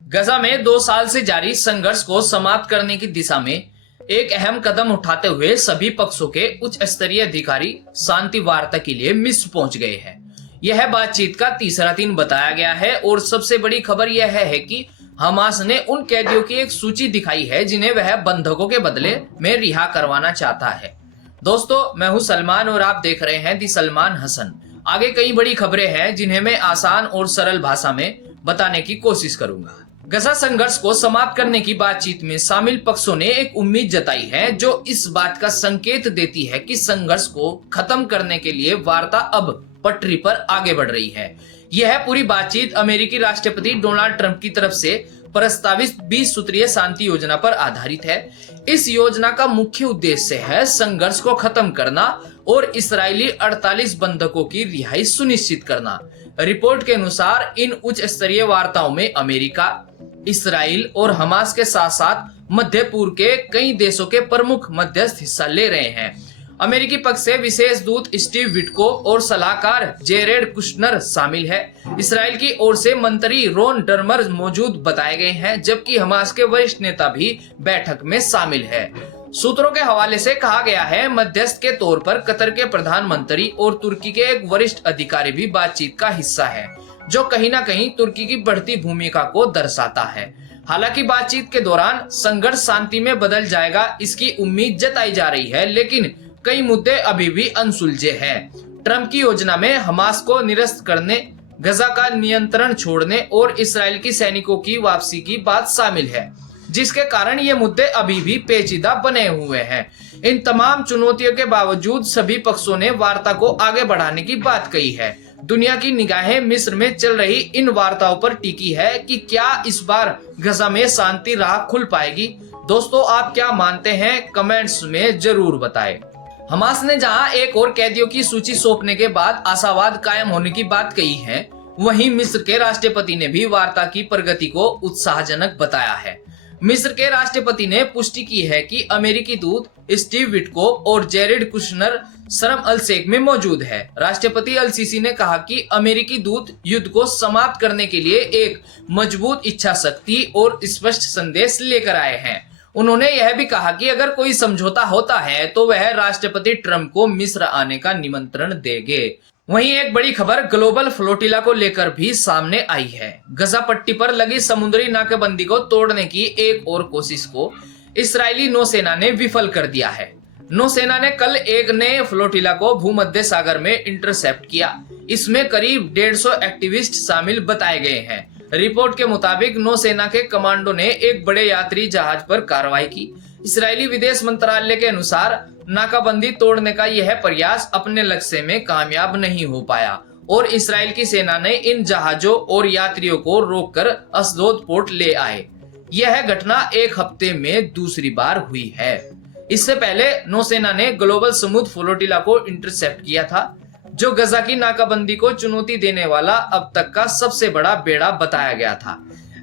गजा में 2 साल से जारी संघर्ष को समाप्त करने की दिशा में एक अहम कदम उठाते हुए सभी पक्षों के उच्च स्तरीय अधिकारी शांति वार्ता के लिए मिस्र पहुंच गए हैं। यह बातचीत का तीसरा दिन बताया गया है और सबसे बड़ी खबर यह है कि हमास ने उन कैदियों की एक सूची दिखाई है जिन्हें वह बंधकों के बदले में रिहा करवाना चाहता है। दोस्तों, मैं हूं सलमान और आप देख रहे हैं दी सलमान हसन। आगे कई बड़ी खबरें हैं जिन्हें मैं आसान और सरल भाषा में बताने की कोशिश करूंगा। गजा संघर्ष को समाप्त करने की बातचीत में शामिल पक्षों ने एक उम्मीद जताई है जो इस बात का संकेत देती है कि संघर्ष को खत्म करने के लिए वार्ता अब पटरी पर आगे बढ़ रही है। यह पूरी बातचीत अमेरिकी राष्ट्रपति डोनाल्ड ट्रंप की तरफ से प्रस्तावित 20 सूत्रीय शांति योजना पर आधारित है। इस योजना का मुख्य उद्देश्य है संघर्ष को खत्म करना और इस्राएली 48 बंधकों की रिहाई सुनिश्चित करना। रिपोर्ट के अनुसार इन उच्च स्तरीय वार्ताओं में अमेरिका, इसराइल और हमास के साथ साथ मध्य पूर्व के कई देशों के प्रमुख मध्यस्थ हिस्सा ले रहे हैं। अमेरिकी पक्ष से विशेष दूत स्टीव विटको और सलाहकार जेरेड कुशनर शामिल है। इसराइल की ओर से मंत्री रोन डर्मर मौजूद बताए गए हैं, जबकि हमास के वरिष्ठ नेता भी बैठक में शामिल है। सूत्रों के हवाले से कहा गया है मध्यस्थ के तौर पर कतर के प्रधानमंत्री और तुर्की के एक वरिष्ठ अधिकारी भी बातचीत का हिस्सा है, जो कहीं न कहीं तुर्की की बढ़ती भूमिका को दर्शाता है। हालांकि बातचीत के दौरान संघर्ष शांति में बदल जाएगा इसकी उम्मीद जताई जा रही है, लेकिन कई मुद्दे अभी भी अनसुलझे हैं। ट्रंप की योजना में हमास को निरस्त करने, गजा का नियंत्रण छोड़ने और इसराइल की सैनिकों की वापसी की बात शामिल है, जिसके कारण ये मुद्दे अभी भी पेचीदा बने हुए हैं। इन तमाम चुनौतियों के बावजूद सभी पक्षों ने वार्ता को आगे बढ़ाने की बात कही है। दुनिया की निगाहें मिस्र में चल रही इन वार्ताओं पर टिकी है कि क्या इस बार गजा में शांति राह खुल पाएगी। दोस्तों, आप क्या मानते हैं? कमेंट्स में जरूर बताएं। हमास ने जहां एक और कैदियों की सूची सौंपने के बाद आशावाद कायम होने की बात कही है, वहीं मिस्र के राष्ट्रपति ने भी वार्ता की प्रगति को उत्साहजनक बताया है। मिस्र के राष्ट्रपति ने पुष्टि की है कि अमेरिकी दूत स्टीव विटको और जेरेड कुशनर शर्म अल शेख में मौजूद है। राष्ट्रपति अल सीसी ने कहा कि अमेरिकी दूत युद्ध को समाप्त करने के लिए एक मजबूत इच्छा शक्ति और स्पष्ट संदेश लेकर आए हैं। उन्होंने यह भी कहा कि अगर कोई समझौता होता है तो वह राष्ट्रपति ट्रंप को मिस्र आने का निमंत्रण देंगे। वहीं एक बड़ी खबर ग्लोबल फ्लोटिला को लेकर भी सामने आई है। गजा पट्टी पर लगी समुद्री नाकेबंदी को तोड़ने की एक और कोशिश को इस्राएली नौसेना ने विफल कर दिया है। नौसेना ने कल एक नए फ्लोटिला को भूमध्य सागर में इंटरसेप्ट किया। इसमें करीब 150 एक्टिविस्ट शामिल बताए गए हैं। रिपोर्ट के मुताबिक नौसेना के कमांडो ने एक बड़े यात्री जहाज पर कार्रवाई की। इस्राएली विदेश मंत्रालय के अनुसार नाकाबंदी तोड़ने का यह प्रयास अपने लक्ष्य में कामयाब नहीं हो पाया और इस्राएल की सेना ने इन जहाजों और यात्रियों को रोककर अस्दोद पोर्ट ले आए। यह घटना एक हफ्ते में दूसरी बार हुई है। इससे पहले नौसेना ने ग्लोबल समुद्र फ्लोटिला को इंटरसेप्ट किया था, जो गजा की नाकाबंदी को चुनौती देने वाला अब तक का सबसे बड़ा बेड़ा बताया गया था।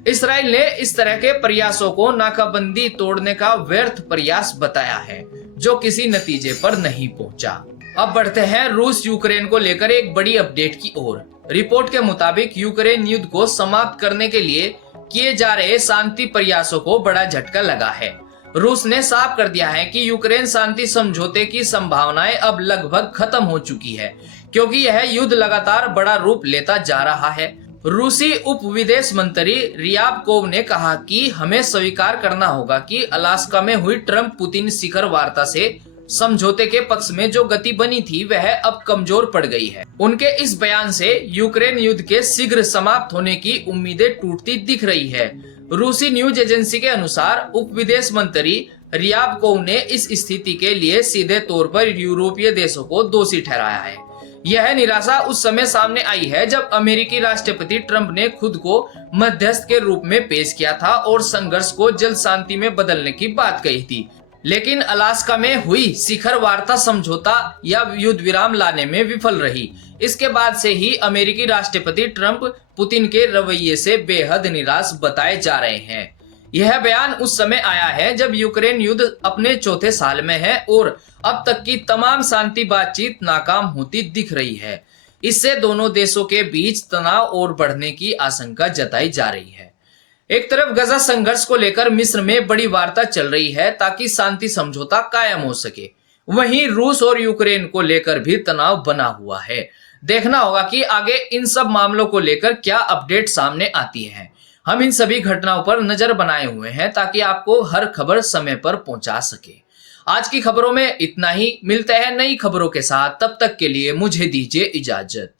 इसराइल ने इस तरह के प्रयासों को नाकाबंदी तोड़ने का व्यर्थ प्रयास बताया है, जो किसी नतीजे पर नहीं पहुंचा। अब बढ़ते हैं रूस यूक्रेन को लेकर एक बड़ी अपडेट की ओर। रिपोर्ट के मुताबिक यूक्रेन युद्ध को समाप्त करने के लिए किए जा रहे शांति प्रयासों को बड़ा झटका लगा है। रूस ने साफ कर दिया है कि यूक्रेन शांति समझौते की संभावनाएं अब लगभग खत्म हो चुकी है, क्योंकि यह युद्ध लगातार बड़ा रूप लेता जा रहा है। रूसी उप विदेश मंत्री रियाबकोव ने कहा कि हमें स्वीकार करना होगा कि अलास्का में हुई ट्रंप पुतिन शिखर वार्ता से समझौते के पक्ष में जो गति बनी थी वह अब कमजोर पड़ गई है। उनके इस बयान से यूक्रेन युद्ध के शीघ्र समाप्त होने की उम्मीदें टूटती दिख रही है। रूसी न्यूज एजेंसी के अनुसार उप विदेश मंत्री रियाबकोव ने इस स्थिति के लिए सीधे तौर पर यूरोपीय देशों को दोषी ठहराया है। यह निराशा उस समय सामने आई है जब अमेरिकी राष्ट्रपति ट्रंप ने खुद को मध्यस्थ के रूप में पेश किया था और संघर्ष को जल्द शांति में बदलने की बात कही थी। लेकिन अलास्का में हुई शिखर वार्ता समझौता या युद्ध विराम लाने में विफल रही। इसके बाद से ही अमेरिकी राष्ट्रपति ट्रंप पुतिन के रवैये से बेहद निराश बताए जा रहे हैं। यह बयान उस समय आया है जब यूक्रेन युद्ध अपने चौथे साल में है और अब तक की तमाम शांति बातचीत नाकाम होती दिख रही है। इससे दोनों देशों के बीच तनाव और बढ़ने की आशंका जताई जा रही है। एक तरफ गजा संघर्ष को लेकर मिस्र में बड़ी वार्ता चल रही है ताकि शांति समझौता कायम हो सके, वहीं रूस और यूक्रेन को लेकर भी तनाव बना हुआ है। देखना होगा कि आगे इन सब मामलों को लेकर क्या अपडेट सामने आती है। हम इन सभी घटनाओं पर नजर बनाए हुए हैं ताकि आपको हर खबर समय पर पहुंचा सके। आज की खबरों में इतना ही, मिलते हैं नई खबरों के साथ, तब तक के लिए मुझे दीजिए इजाजत।